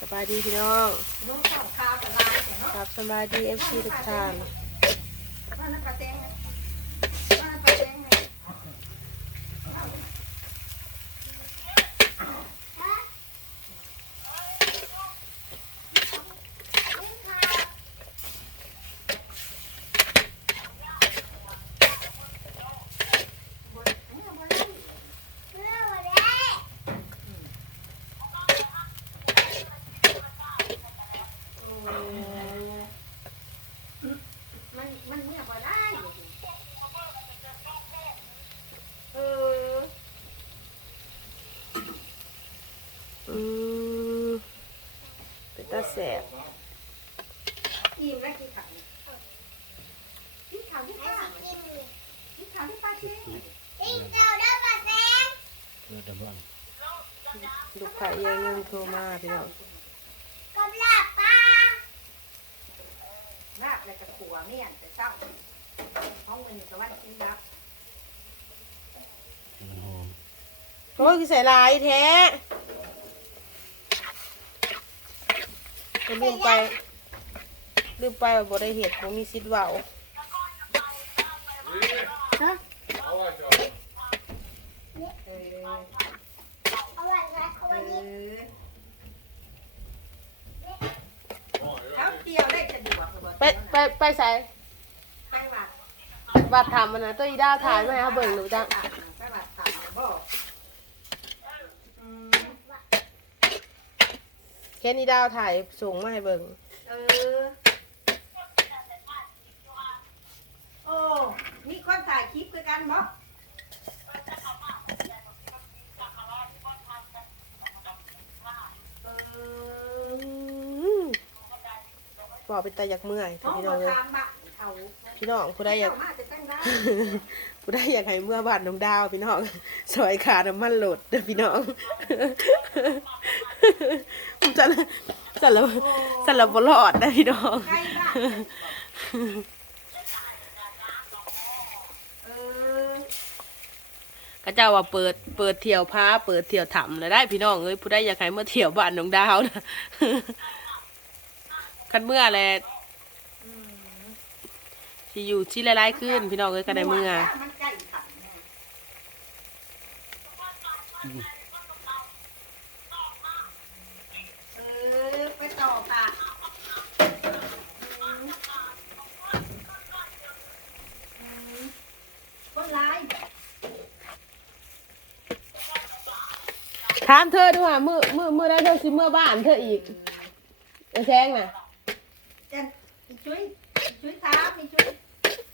สบายดีพี่น้องนุ่งข้าวข้าวกับลายเสียเนาะครับสบายดีเอฟซีทุกท่าน ว่าน้ำปลาแตงไหมว่าน้ำปลาแตงไหม มันมันเนี่ยบ่ได้เออ อืมเป็นตาแสบ อิ่มแล้วกินข้าวกินข้าวที่ป้ากินข้าวที่ป้าเจ๊ เลือดดำลัง ลูกไผ่ยังยังโทรมาพี่น้องลาบแล้วก็ขัวเมี่ยนแต่เช้าห้องมันอยู่กับวันกินรับโอ้ยคือใส่ลายแท้ลืมไปลืมไปว่าบ่ได้เห็ดบ่มีสิทธิ์เว้าฮะ เออเออข้าวเดียวได้จะดีกว่าคือบ่ไปไปไปใส่ไปวัดวัดทำมันนะตัวอีดาวถ่ายมาให้เขาเบิ่งหนูจังอะไปวัดถามบ่อืมแค่นี้ดาวถ่ายส่งมาให้เบิ่งเออ โอ้ มีคนถ่ายคลิปคือกันบ่เออ อืม บอกเป็นตาอยากเมื่อยห้องพี่บ่น้องเลยถามบะเขาพี่น้องผู้ใดอยากเจ้มาจะตั้งได้ผู้ใดอยากให้เมื่อบ้านน้องดาวพี่น้องสอยขาน้ำมันโหลดเด้อพี่น้องผมจะสั่นแล้วสั่นแล้วบ่รอดนะพี่น้องใกล้บ้านเออก็เจ้าว่าเปิดเปิดเที่ยวพาเปิดเที่ยวถ้ำเลยได้พี่น้องเอ้ยผู้ใดอยากให้เมื่อเที่ยวบ้านน้องดาวนะ คันเมื่อแหละอืมที่อยู่ที่หลายๆขึ้นพี่น้องเอ้ยก็ได้เมื่อไปต่อค่ะอืมอืมคนร้ายถามเธอดูว่ามือมือมือได้เธอสิเมื่อบ้านเธออีกไอ้แซงน่ะ จะช่วยช่วยถามนี่ช่วย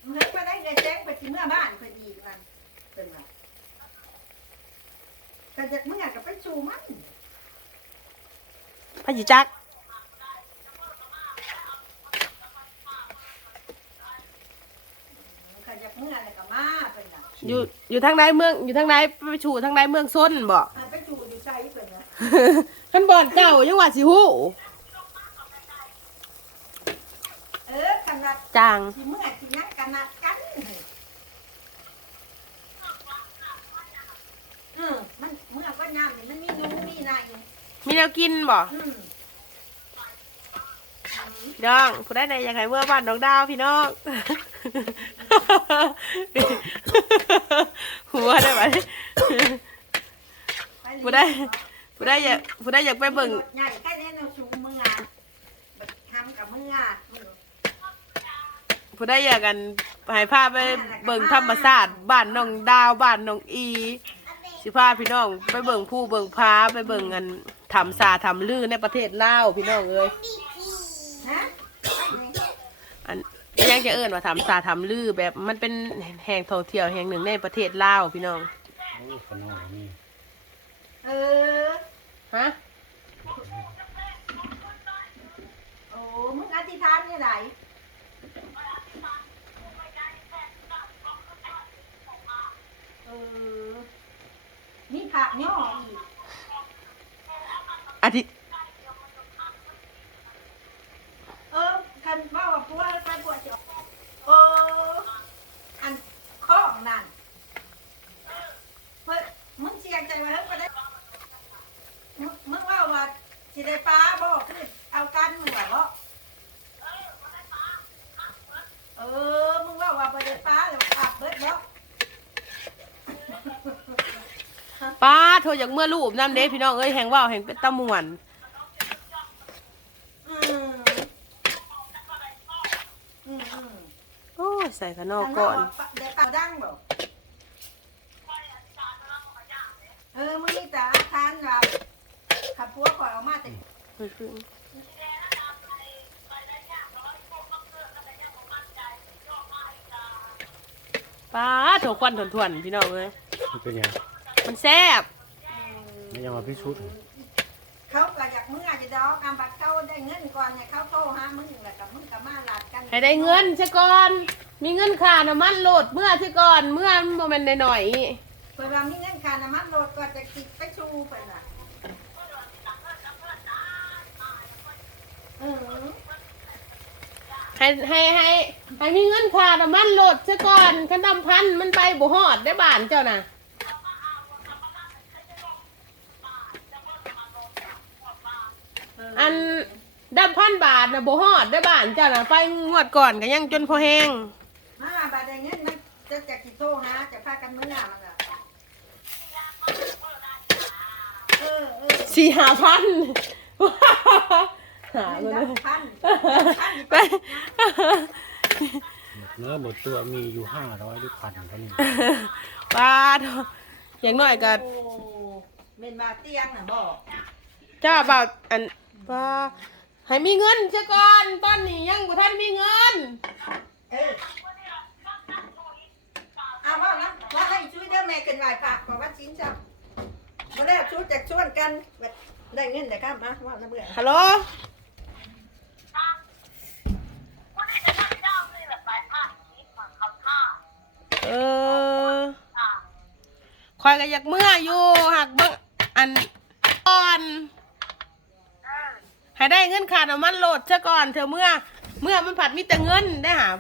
เฮ้ยมาได้เงินแจ้งไปที่เมื่อบ้านเพิ่นอีกวันเป็นว่าก็จะเมื่อกับไปชูมันพระจิจักก็จะเมื่อแล้วก็มาเป็นว่าอยู่อยู่ทางใดเมืองอยู่ทางใดไปชูทางใดเมืองส้นบ่ไปชูอยู่ใจเป็นว่าขันบ่อนเก่ายังว่าสิฮู้ เออขนาด จางที่เมื่อที่นักขนาดกันเออมันเมื่อก็ยามนี่มันมีหนูมีนายมีแนวกินบ่อืมพี่น้องผู้ใดใดอยากให้เมื่อบ้านน้องดาวพี่น้อง หัวได้ไหมไปเลยผู้ใดผู้ใดอยากผู้ใดอยากไปเบิ่ง ใหญ่แค่นี้เราชูมืองานทำกับมืองาน ผู้ใดอยากกันให้พาไปเบิ่งธรรมศาสตร์บ้านน้องดาวบ้านน้องอี สิพาพี่น้อง ไปเบิ่งผู้เบิ่งพาไปเบิ่งกันทำสาทำลือในประเทศลาวพี่น้องเอ้ยฮะอันยังจะเอิ้นว่าทำสาทำลือแบบมันเป็นแห่งท่องเที่ยวแห่งหนึ่งในประเทศลาวพี่น้องโอ้ขนมนี่เออฮะโอ้มึงอธิษฐานเนี่ยไหนเออ มีผักย่ออีกอาทิตย์เออคันว่าว่าปัวไปปวดเจียวเอออันข้องนั่นเฮ้ยมึงเสียใจว่าเฮ้ยไปได้มึงมึงว่าว่าสิได้ป้า อยากเมื่อรูปน้ำเด้พี่น้องเอ้ยแหงว่าวแหงเป็นตะมวนอืมอืมอืมโอ้ยใส่ขนอกก่อนเดี๋ยวเป่าดังบ่เออมึงนี่แต่อาคารแบบขับพัวก่อนออกมาแต่ป้าโถควันถวนๆพี่น้องเอ้ยมันเป็นยังมันแซ่บ ไม่ยังมาพิสูจน์เขาก็อยากมึงอาจจะดอกการบัตรเขาได้เงินก่อนเนี่ยเขาโทรหามึงแล้วกับมึงกับมาหลาดกันให้ได้เงินซะก่อน มีเงินค่าน้ำมันโหลดเมื่อซะก่อน เมื่อมันบ่แม่นหน่อยเปิดว่ามีเงินค่าน้ำมันโหลดก็จะติดไปชูไปน่ะเออๆให้ให้ให้ให้มีเงินค่าน้ำมันโหลดซะก่อนคันดำพันมันไปบ่ฮอดได้บ้านเจ้าน่ะ อันดำพันบาทนะโบฮอดได้บ้านเจ้าน่ะไฟงวดก่อนก็ยังจนพอแห้งมาบัตรได้เงินมันจะจะกี่โทรหาจะพากันมึงอะมันอะเออเออสี่หาพันหาเงิเงินนดับพันไปเนื้อหมดตัวมีอยู่ห้าร้อยหรือพันเท่านี้ปาดอย่างน้อยก็โอ้เมนมาเตียงน่ะบอกเจ้าบ่าวอัน ป้าให้มีเงินซะก่อนตอนนี้ยังบ่ทันมีเงิน เออเอาว่านะว่าให้ช่วยเด้อแม่เกินไหวปากบอกว่าชิ้นจับมาแล้วช่วยจากชวนกันได้เงินแต่ครับมาว่านะเบื่อฮัลโหลเออคอยก็อยากเมื่ออยู่หักเบิ่งอันก่อน ให้ได้เงินค่าน้ำมันโหลดซะก่อนเธอเมื่อ เมื่อมันผัดมีแต่เงินได้หา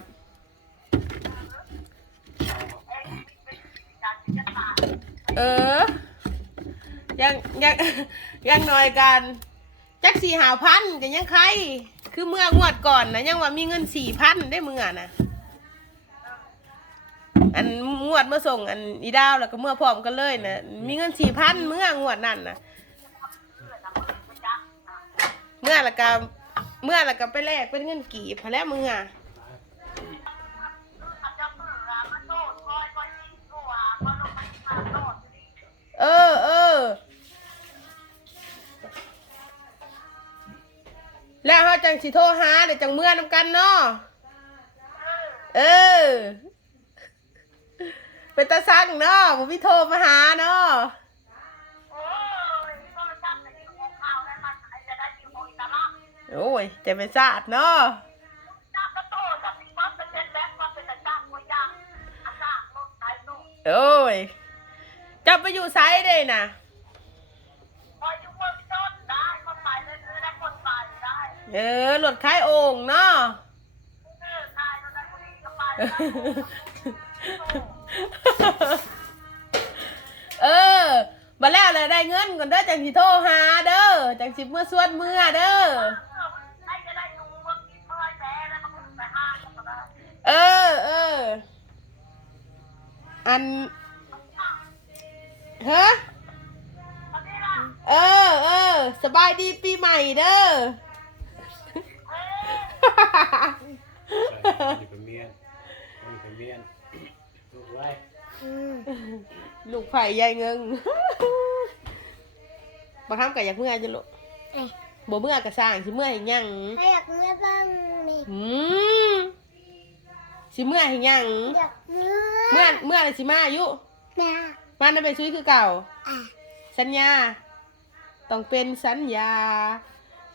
เออ ยังยังยังหน่อยกัน จักสี่หาพันกันยังใคร คือเมื่องวดก่อนนะยังว่ามีเงินสี่พันได้เมื่อนะอันงวดเมื่อส่งอันอีดาวแล้วก็เมื่อพร้อมกันเลยนะมีเงินสี่พันเมื่องวดนั่นนะ เมื่อล้วก็เมื่อล้วก็ไปแลกเป็นเงินกี่พอแล้วเมื่อเออเออแล้วเขาจังสิโทรหาเดี๋ยวจังเมื่อนำกันเนาะเออเป็นตาซังเนาะผมพี่โทรมาหาเนาะ โอ้ยจะเป็นศาสตร์เนาะโอ้ยจะไปอยู่ไซด์ได้น่ะเออหลดคล้ายโอ่งเนาะเออมาแล้วเลยได้เงินก่อนเด้อจังสิโทรหาเด้อจังสิเมื่อสวดเมื่อเด้อเออเออ อันเฮ้เออเออสบายดีปีใหม่เด้ออยู่เป็นเมียนอยู่เป็นเมียนดูไว้ลูกไผ่ใหญ่เงิงบางครั้งก็อยากเมื่อจะลูกเอ้ยบ่เมื่อก็สร้างสิเมื่อให้หยังไม่อยากเมื่อบ้างนี่หืมสิเมื่อให้หยังอยากเมื่อ เมื่อเมื่ออะไรสิมาอยู่แม่มานั่นไปซุยคือเก่า อะสัญญา ต้องเป็นสัญญา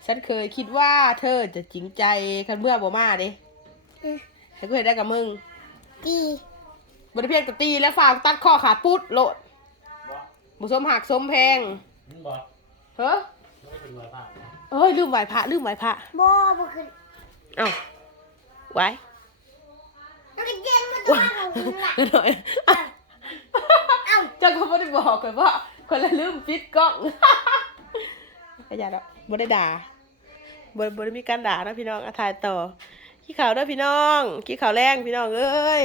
ฉันเคยคิดว่าเธอจะจริงใจคันเมื่อบ่มาเด้อืมให้กูเห็นได้กับมึงดีบริเพียนกับตีและฝากตัดข้อขาดปุ๊ดโลดบุสมหักสมแพงมึงบอกเฮ้อไม่เป็นไรป่ะเอ้ยลืมไหวพระลืมไหวพระบ่บ่คือเอ้าไหวมันก็เย็นมาตั วเราหลับหน่อยเอ้าเจ้าก็ไม่ได้บอกเลยว่าคนละลืมปิดกล้องขยันแล้วบ่ได้ด่าบ่บ่ได้มีการด่านะพี่น้องอะถ่ายต่อขี้ข่าวด้วยพี่น้องขี้ข่าวแรงพี่น้องเอ้ย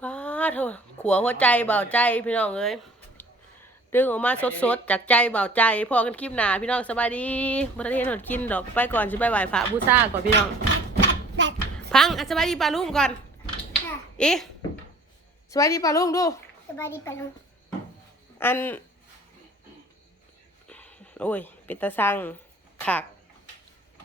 ป้าโถคขัวหัวใจเบาใจพี่น้องเอ้ยดึงออกมาสดๆจากใจเบาใจพอกันคลิปหนาพี่น้องสบายดีบ่ได้เห็นหดกินดอกไปก่อนสิไปไหว้พระบูชาก่อนพี่น้อง พังอะสบายดีปลาลุงก่อนค่ะอีสบายดีปลาลุงดูสบายดีปะลุงอัน โอ้ยเป็นตาสั่งขาก